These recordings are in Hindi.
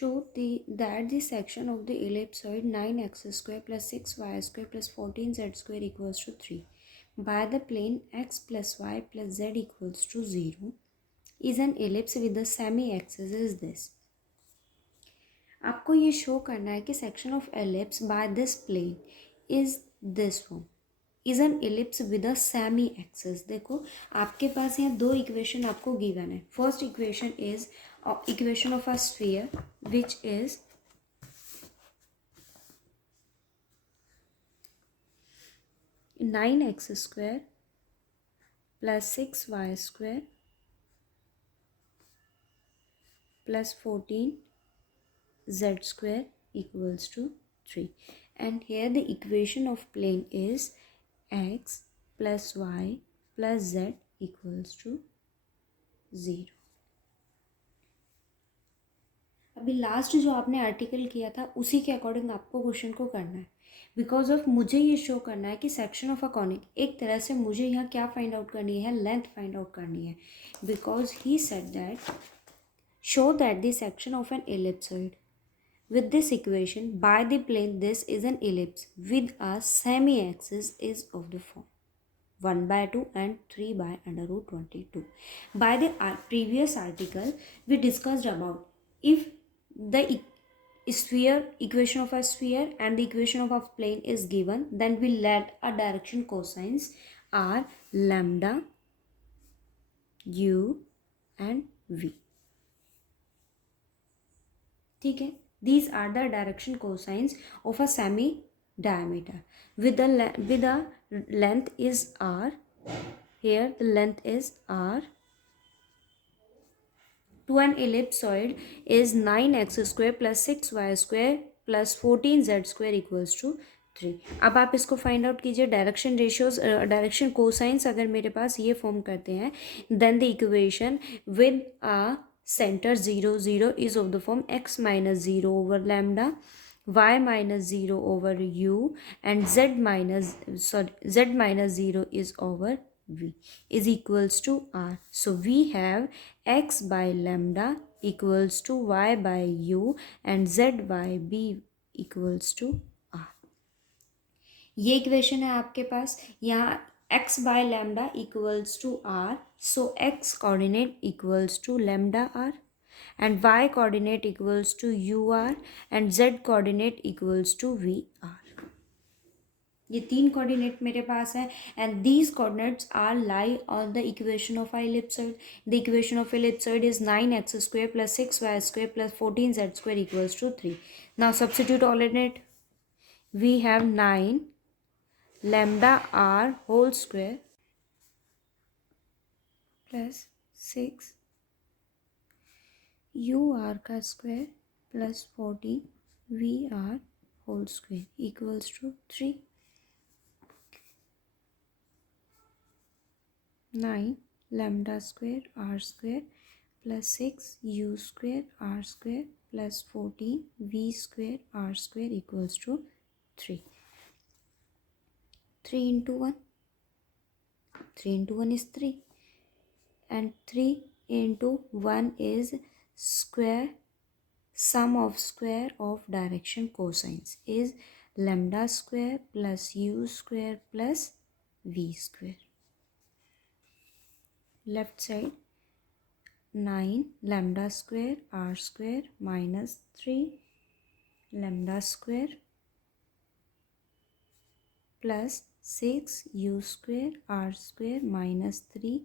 that the section of the ellipsoid 9x square plus 6y square plus 14z square equals to 3 by the plane x plus y plus z equals to 0 is an ellipse with the semi-axis is this. आपको ये शो करना है कि section of ellipse by this plane is this form is an ellipse with a semi axis. देखो आपके पास यहाँ दो इक्वेशन आपको गिवन है. First equation is equation of a sphere which is 9x square plus 6y square plus 14z square equals to 3. And here the equation of plane is x plus y plus z equals to 0. अभी लास्ट जो आपने आर्टिकल किया था उसी के अकॉर्डिंग आपको क्वेश्चन को करना है. बिकॉज ऑफ मुझे ये शो करना है कि सेक्शन ऑफ अ कॉनिक एक तरह से मुझे यहाँ क्या फाइंड आउट करनी है, लेंथ फाइंड आउट करनी है. Because he said that show that the section of an ellipsoid with this equation by the plane this is an ellipse with a semi-axis is of the form 1 by 2 and 3 by under root 22. By the previous article we discussed about if the sphere equation of a sphere and the equation of a plane is given, then we let a direction cosines are lambda, u and v. ठीक है. These are the direction cosines of a semi diameter with the length is r. Here the length is r. To an ellipsoid is 9x square plus 6y square plus 14z square equals to 3. अब आप इसको फाइंड आउट कीजिए. डायरेक्शन रेशियोज डायरेक्शन कोसाइंस अगर मेरे पास ये फॉर्म करते हैं then the equation with a center 0 0 is of the form x minus 0 over lambda, y minus 0 over u and z minus 0 is over v is equals to r. So we have x by lambda equals to y by u and z by b equals to r. ये इक्वेशन है आपके पास. यहाँ x by lambda equals to r, so x coordinate equals to lambda r and y coordinate equals to ur and z coordinate equals to vr. ये तीन कोऑर्डिनेट मेरे पास है and these coordinates are lie on the equation of ellipsoid. The equation of ellipsoid is 9x square plus 6y square plus 14z square equals to 3. Now substitute alternate. We have 9 lambda r whole square plus 6 u r का square plus 14 v r whole square equals to 3. 9 lambda square r square plus 6 u square r square plus 14 v square r square equals to 3. 3 into 1. 3 into 1 is 3 and 3 into 1 is square sum of square of direction cosines is lambda square plus u square plus v square. Left side 9 lambda square r square minus 3 lambda square plus 6 u square r square minus 3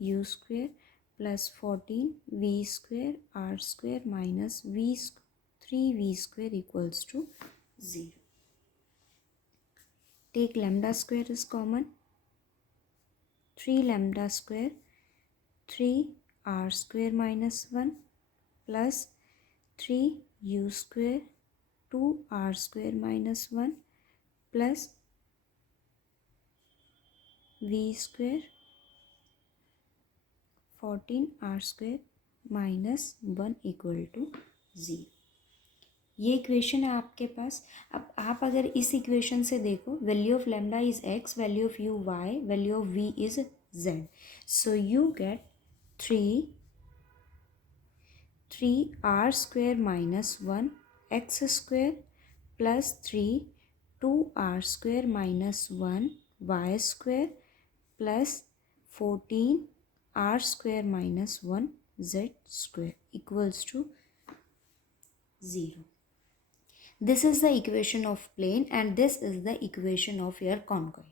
u square plus 14 v square r square minus 3v square equals to 0. Take lambda square is common. 3 lambda square 3 r square minus 1 plus 3 u square 2 r square minus 1 plus v square 14 r square minus 1 equal to 0. ये इक्वेशन है आपके पास. अब आप अगर इस इक्वेशन से देखो value of lambda is x, value of u y, value of v is z. So you get 3 3r square minus 1 x square plus 3 2r square minus 1 y square plus 14 r square minus 1 z square equals to 0. This is the equation of plane and this is the equation of your conchoid.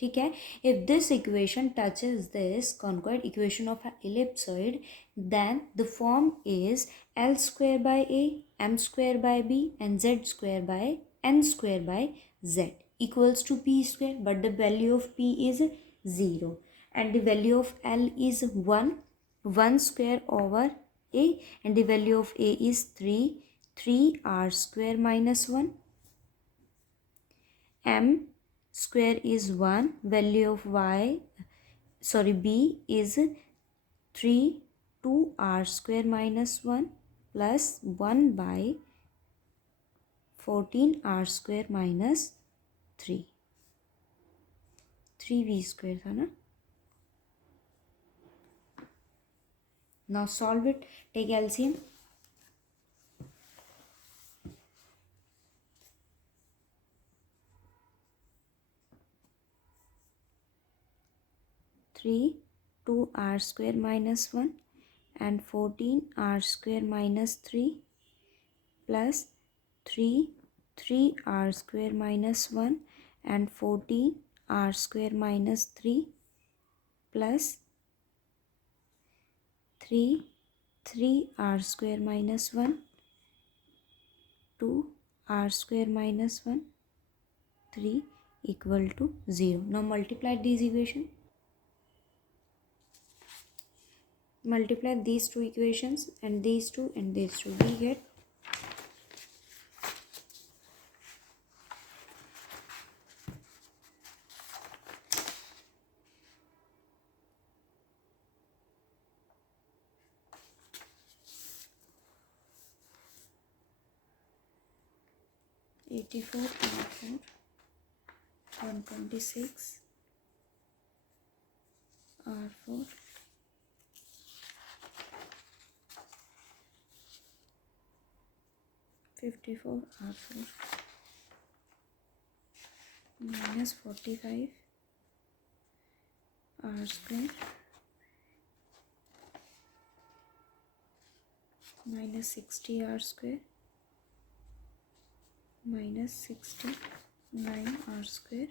ठीक है. If this equation touches this conchoid equation of an ellipsoid, then the form is L square by A, M square by B and Z square by N square by Z equals to P square, but the value of P is 0 and the value of L is 1 square over A and the value of A is 3 r square minus 1. M square is 1, value of B is 3 2r square minus 1 plus 1 by 14r square minus 3v square था ना. Now solve it. Take LCM. 3 2r square minus 1 and 14r square minus 3 plus 3 r square minus 1 and 14r square minus 3 plus 3 r square minus 1 2r square minus 1 3 equal to 0. Now multiply these equations. Multiply these two equations and these two and these two. We get 84 r4 126 r4 54 r4 minus 45 r square minus 60 r square minus 69 r square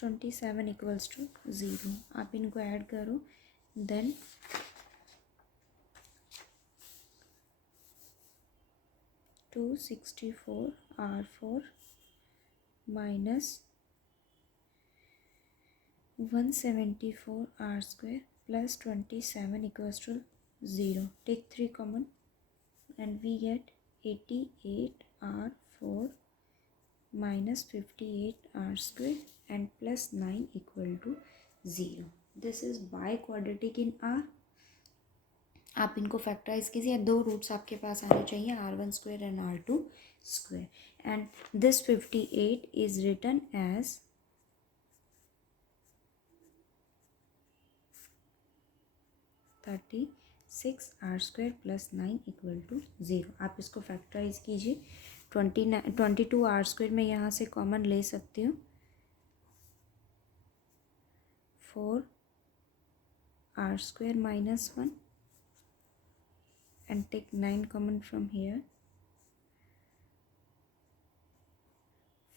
(27) equals to 0. आप इनको ऐड करो, then 264 r4 minus 174 r square plus 27 equals to 0. Take 3 common and we get 88 r4 minus 58 r square and plus 9 equal to 0. This is biquadratic in R. आप इनको फैक्टराइज कीजिए. दो रूट्स आपके पास आने चाहिए, r1 square and r2 square. And this 58 is written as 36 r square plus 9 equal to 0. आप इसको फैक्टराइज कीजिए. 22 r square मैं यहाँ से कॉमन ले सकती हूँ. 4 r square minus 1 and take 9 common from here.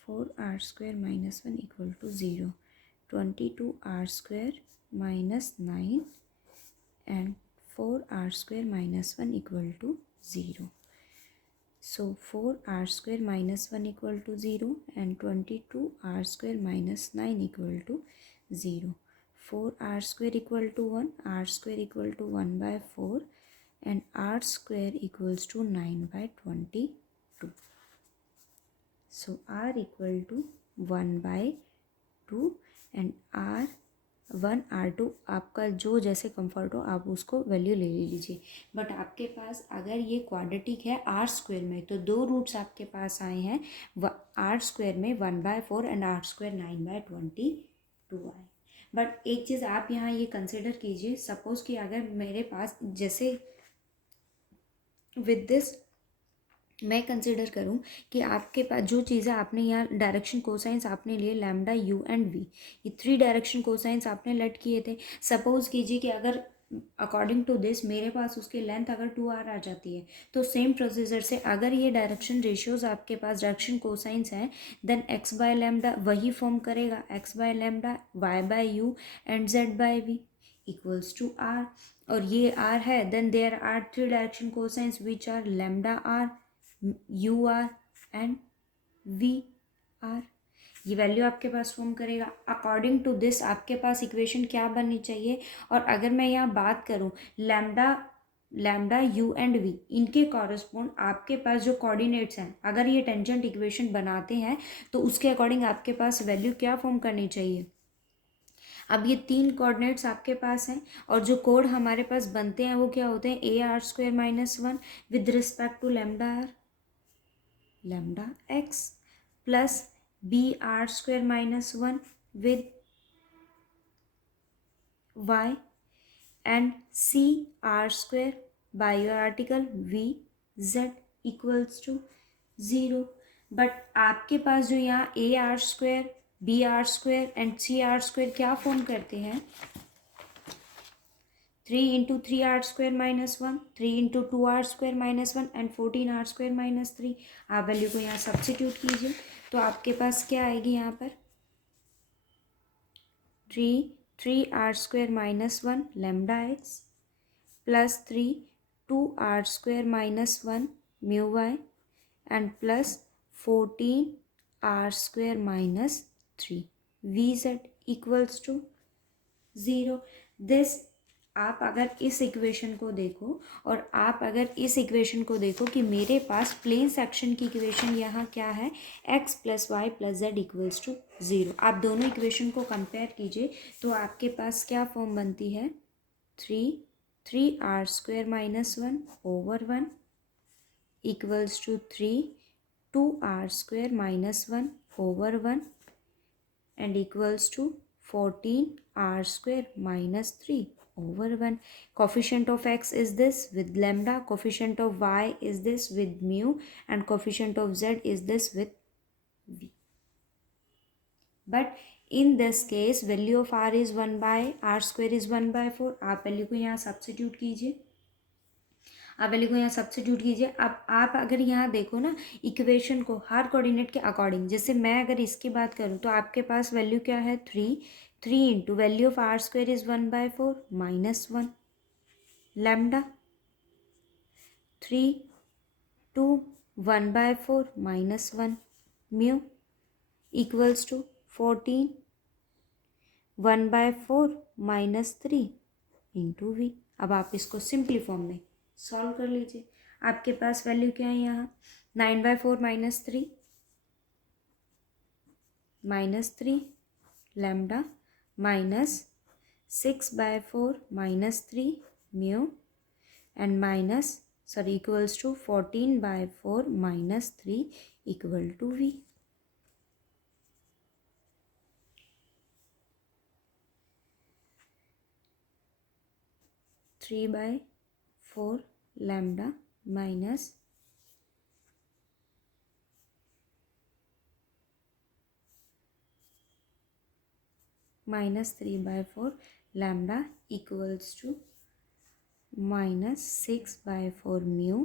4 r square minus 1 equal to 0. 22 r square minus 9 and 4 r square minus 1 equal to 0. So 4 r square minus 1 equal to 0 and 22 r square minus 9 equal to 0. 4 r square equal to 1, r square equal to 1 by 4 and r square equals to 9 by 22. So r equal to 1 by 2 and r R2 आपका जो जैसे कंफर्ट हो आप उसको वैल्यू ले लीजिए। बट आपके पास अगर ये क्वाड्रेटिक है आर स्क्वायर में तो दो रूट्स आपके पास आए हैं आर स्क्वायर में 1/4 एंड आर स्क्वायर 9/22 आए। बट एक चीज़ आप यहाँ ये कंसिडर कीजिए, सपोज कि अगर मेरे पास जैसे विद दिस मैं कंसिडर करूं कि आपके पास जो चीज़ें आपने यहाँ डायरेक्शन कोसाइंस आपने लिए लैम्डा यू एंड वी, ये 3 डायरेक्शन कोसाइंस आपने लेट किए थे। सपोज कीजिए कि अगर अकॉर्डिंग टू दिस मेरे पास उसकी लेंथ अगर 2r आ जाती है तो सेम प्रोसीजर से अगर ये डायरेक्शन रेशियोज आपके पास डायरेक्शन कोसाइंस हैं देन x बाय लैम्डा वही फॉर्म करेगा, x by lambda y by u and z by v equals to r। और ये r है then there are 3 direction cosines which are lambda r, u r and v r. ये वैल्यू आपके पास फॉर्म करेगा। अकॉर्डिंग टू दिस आपके पास इक्वेशन क्या बननी चाहिए। और अगर मैं यहाँ बात करूँ लैम्डा यू एंड वी, इनके कॉरस्पॉन्ड आपके पास जो कोऑर्डिनेट्स हैं अगर ये टेंजेंट इक्वेशन बनाते हैं तो उसके अकॉर्डिंग आपके पास वैल्यू क्या फॉर्म करनी चाहिए। अब ये 3 कोऑर्डिनेट्स आपके पास हैं और जो कोड हमारे पास बनते हैं वो क्या होते हैं, a r square minus 1 with respect to lambda r lambda x plus b r square minus 1 with y and c r square by your article v z equals to 0। But आपके पास जो यहाँ a r square b r square and c r square क्या फॉर्म करते हैं, 3 into 3r square minus 1, 3 into 2r square minus 1 and 14r square minus 3। आप वैल्यू को यहाँ सब्स्टिट्यूट कीजिए तो आपके पास क्या आएगी यहाँ पर 3r square minus 1 lambda x plus 3 2r square minus 1 mu y and plus 14r square minus 3 vz equals to 0। This आप अगर इस इक्वेशन को देखो और आप अगर इस इक्वेशन को देखो कि मेरे पास प्लेन सेक्शन की इक्वेशन यहाँ क्या है, x plus y plus z equals to 0। आप दोनों इक्वेशन को कंपेयर कीजिए तो आपके पास क्या फॉर्म बनती है, 3r square minus 1 over 1 equals to 2r square minus 1 over 1 and equals to 14r square minus 3 over 1। Coefficient of x is this with lambda, coefficient of y is this with mu and coefficient of z is this with v। But in this case value of r is 1 by r square is 1/4। आप वैल्यू को यहाँ सब्स्टिट्यूट कीजिए, आप वैल्यू को यहाँ सब्स्टिट्यूट कीजिए। अब आप अगर यहाँ देखो ना इक्वेशन को हर कोऑर्डिनेट के अकॉर्डिंग, जैसे मैं अगर इसकी बात करूँ तो आपके पास वैल्यू क्या है 3 into value of r square is 1/4 minus 1 lambda 3 to 1/4 minus 1 mu equals to 14 1/4 minus 3 into v. अब आप इसको सिंपली फॉर्म में सॉल्व कर लीजिए। आपके पास वैल्यू क्या है यहाँ 9/4 minus 3 lambda minus 6/4 minus 3 mu and minus equals to 14/4 minus 3 equal to v. (3/4 lambda minus (3/4 lambda equals to minus 6/4 mu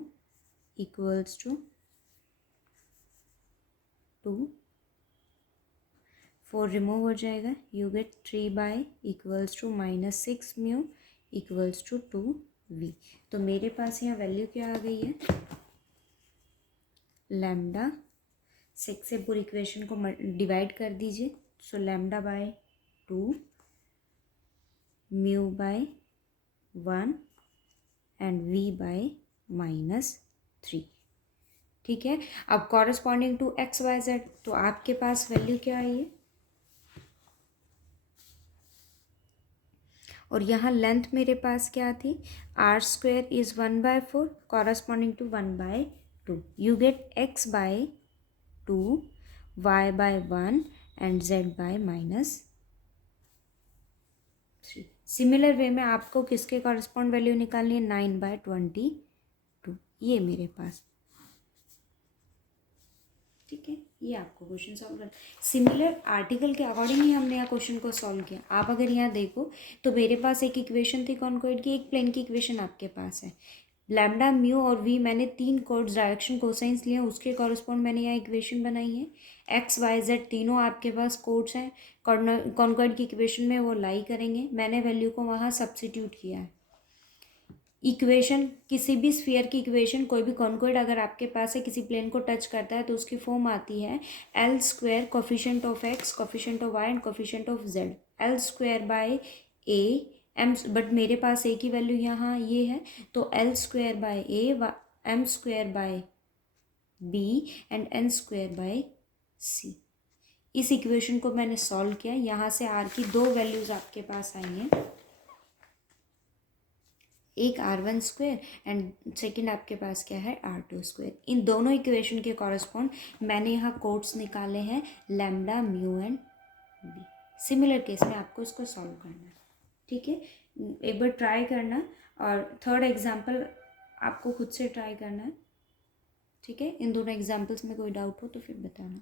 equals to 2। 4 remove हो जाएगा, you get 3 equals to minus 6 mu equals to 2 v. तो मेरे पास यहाँ वैल्यू क्या आ गई है, लैम्डा 6 से पूरी इक्वेशन को डिवाइड कर दीजिए, so lambda by 2 mu by 1 and v by minus 3। ठीक है, अब corresponding to x y z तो आपके पास वैल्यू क्या आई है, और यहाँ लेंथ मेरे पास क्या थी, r square is 1/4 corresponding to 1/2. You get x by 2, y by 1 and z by -3. Similar way में आपको किसके कॉरस्पॉन्ड वैल्यू निकालनी है, 9/22. ये मेरे पास, ठीक है, ये आपको क्वेश्चन सॉल्व करना. सिमिलर आर्टिकल के अकॉर्डिंग ही हमने यहाँ क्वेश्चन को सॉल्व किया. आप अगर यहाँ देखो तो मेरे पास एक इक्वेशन थी कॉन्कोइड की, एक प्लेन की इक्वेशन आपके पास है. लैम्डा म्यू और वी मैंने 3 कोड्स डायरेक्शन कोसाइंस लिए, उसके कॉरस्पॉन्ड मैंने यहाँ इक्वेशन बनाई है. एक्स वाई जेड तीनों आपके पास कोड्स हैं, कॉन्कोइड की इक्वेशन में वो लाई करेंगे. मैंने वैल्यू को वहाँ सब्सिट्यूट किया है. इक्वेशन, किसी भी स्फीयर की इक्वेशन, कोई भी कॉन्कोइड अगर आपके पास है, किसी प्लेन को टच करता है तो उसकी फॉर्म आती है L square coefficient of X, coefficient of Y and coefficient of Z. L square by A M, but मेरे पास ए की वैल्यू यहाँ ये है, तो L square by A, M square by B and N square by C. इस इक्वेशन को मैंने सॉल्व किया. यहाँ से आर की 2 वैल्यूज आपके पास आई हैं, एक r1 स्क्वायर एंड सेकंड आपके पास क्या है, r2 स्क्वायर. इन दोनों इक्वेशन के कॉरस्पॉन्ड मैंने यहाँ कोड्स निकाले हैं lambda mu and b. Similar case में आपको इसको सॉल्व करना है, ठीक है. एक बार ट्राई करना और थर्ड एग्जाम्पल आपको खुद से ट्राई करना है, ठीक है. इन दोनों एग्जाम्पल्स में कोई डाउट हो तो फिर बताना.